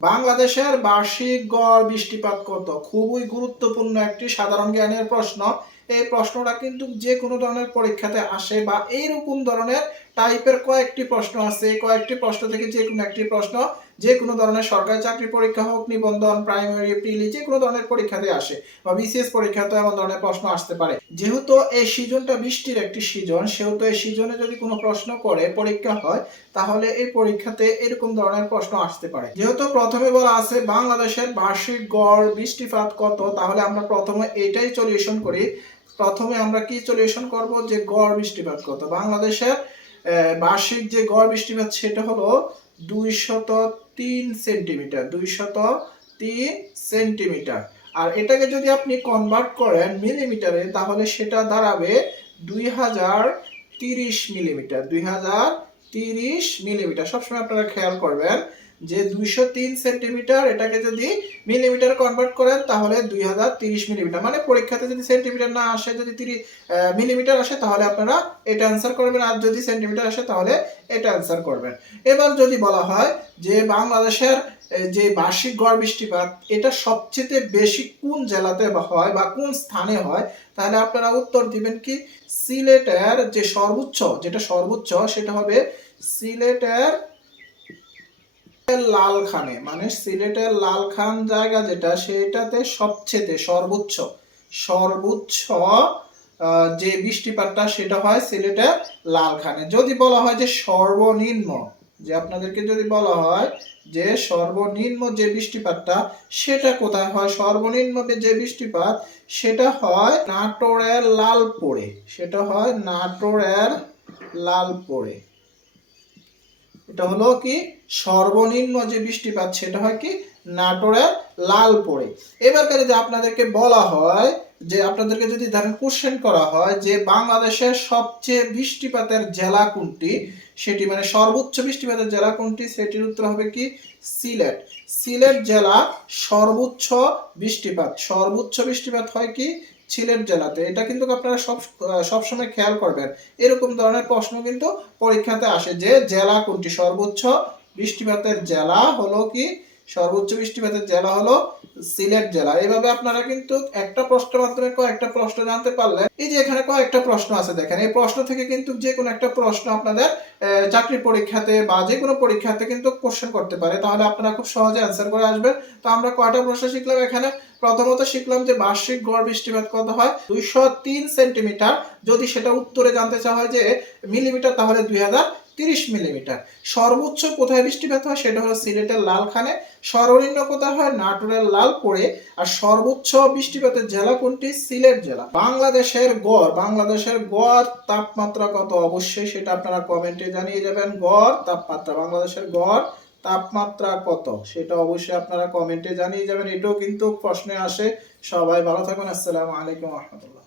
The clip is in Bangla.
বাংলাদেশের বার্ষিক গড় বৃষ্টিপাত কত? খুবই গুরুত্বপূর্ণ একটি সাধারণ জ্ঞানের প্রশ্ন। এই প্রশ্নটা কিন্তু যে কোনো ধরনের পরীক্ষাতে আসে বা এইরকম ধরনের টাইপের কয়েকটি প্রশ্ন আছে। কয়েকটি প্রশ্ন থেকে যে কোনো একটি প্রশ্ন, যে কোনো ধরনের সরকারি চাকরি পরীক্ষা হোক, নিবন্ধন প্রাইমারি প্রিলি যে কোনো ধরনের পরীক্ষাতে আসে বা বিসিএস পরীক্ষাতে এমন ধরনের প্রশ্ন আসতে পারে। যেহেতু এই সিজনটা বৃষ্টির একটি সিজন, সেহেতু এই সিজনে যদি কোনো প্রশ্ন করে, পরীক্ষা হয়, তাহলে এই পরীক্ষাতে এরকম ধরনের প্রশ্ন আসতে পারে। যেহেতু প্রথমে বলা আছে বাংলাদেশের বার্ষিক গড় বৃষ্টিপাত কত, তাহলে আমরা প্রথমে এটাই সলিউশন করি। প্রথমে আমরা কি সলিউশন করব? যে গড় বৃষ্টিপাত কত। বাংলাদেশের বার্ষিক যে গড় বৃষ্টিপাত সেটা হলো দুইশত তিন সেন্টিমিটার, দুইশত তিন সেন্টিমিটার। আর এটাকে যদি আপনি কনভার্ট করেন মিলিমিটারে তাহলে সেটা দাঁড়াবে দুই হাজার তিরিশ মিলিমিটার দুই হাজার তিরিশ মিলিমিটার সবসময় আপনারা খেয়াল করবেন যে দুইশো তিন সেন্টিমিটার এটাকে যদি মিলিমিটার কনভার্ট করেন, তাহলে দুই হাজার তিরিশ মিলিমিটার। মানে পরীক্ষাতে যদি সেন্টিমিটার না আসে, যদি তিরিশ মিলিমিটার আসে, তাহলে আপনারা এটা অ্যান্সার করবেন। আর যদি সেন্টিমিটার আসে, তাহলে এটা অ্যান্সার করবেন। এবার যদি বলা হয় যে বাংলাদেশের যে বার্ষিক গড় বৃষ্টিপাত, এটা সবচেয়ে বেশি কোন জেলাতে হয় বা কোন স্থানে হয়, তাহলে আপনারা উত্তর দিবেন কি? সিলেটের যে সর্বোচ্চ, যেটা সর্বোচ্চ, সেটা হবে সিলেটের লালখানে মানে সিলেটের লালখান জায়গা যেটা, সেটাতে সবচেয়ে সর্বোচ্চ সর্বোচ্চ যে বৃষ্টিপাতটা, সেটা হয় সিলেটের লালখানে। যদি বলা হয় যে সর্বনিম্ন, যে আপনাদেরকে যদি বলা হয় যে সর্বনিম্ন যে বৃষ্টিপাতটা, সেটা কোথায় হয়? সর্বনিম্ন যে বৃষ্টিপাত, সেটা হয় নাটোরের লালপুরে সেটা হয় নাটোরের লালপুরে এটা হলো কি সর্বনিম্ন যে বৃষ্টিপাত, সেটা হয় কি নাটোরের লালপুরে এবার যদি আপনাদেরকে বলা হয়, যে আপনাদেরকে যদি ধরেন কোশ্চেন করা হয়, যে বাংলাদেশের সবচেয়ে বৃষ্টিপাতের জেলা কোনটি? সেটি মানে সর্বোচ্চ বৃষ্টিপাতের জেলা কোনটি? সেটির উত্তর হবে কি সিলেট। সিলেট জেলা সর্বোচ্চ বৃষ্টিপাত। সর্বোচ্চ বৃষ্টিপাত হয় কি সিলেট জেলাতে। এটা কিন্তু আপনারা সব সবসময় খেয়াল করবেন। এরকম ধরনের প্রশ্ন কিন্তু পরীক্ষাতে আসে যে জেলা কোনটি? সর্বোচ্চ বৃষ্টিপাতের জেলা হলো কি? সর্বোচ্চ বৃষ্টিপাতের জেলা হলো সিলেট জেলা। এইভাবে আপনারা কিন্তু একটা প্রশ্নের মাধ্যমে কয়েকটা প্রশ্ন জানতে পারলেন। এই যে এখানে কয়েকটা প্রশ্ন আছে দেখেন। এই প্রশ্ন থেকে কিন্তু যে কোনো একটা প্রশ্ন আপনাদের চাকরি পরীক্ষাতে বা যে কোনো পরীক্ষাতে কিন্তু কোশ্চেন করতে পারে। তাহলে আপনারা খুব সহজে অ্যান্সার করে আসবেন। তো আমরা কয়টা প্রশ্ন শিখলাম এখানে? প্রথমত শিখলাম যে বার্ষিক গড় বৃষ্টিপাত কত হয়? দুইশো তিন সেন্টিমিটার। যদি সেটা উত্তরে জানতে চাওয়া হয় যে মিলিমিটার, তাহলে দুই হাজার তিরিশ মিলিমিটার। সর্বোচ্চ কোথায় বৃষ্টিপাত হয় সেটা হলো সিলেটের লালখানে সর্বনিম্ন কোথায় হয় নাটোরের লালপুরে, আর সর্বোচ্চ বৃষ্টিপাতের জেলা কোনটি? সিলেট জেলা। বাংলাদেশের গড় বাংলাদেশের গড় তাপমাত্রা কত? অবশ্যই সেটা আপনারা কমেন্টে জানিয়ে যাবেন। গড় তাপমাত্রা, বাংলাদেশের গড় তাপমাত্রা কত? সেটা অবশ্যই আপনারা কমেন্টে জানিয়ে যাবেন। এটাও কিন্তু প্রশ্নে আসে। সবাই ভালো থাকুন। আসসালামু আলাইকুম রহমতুল্লাহ।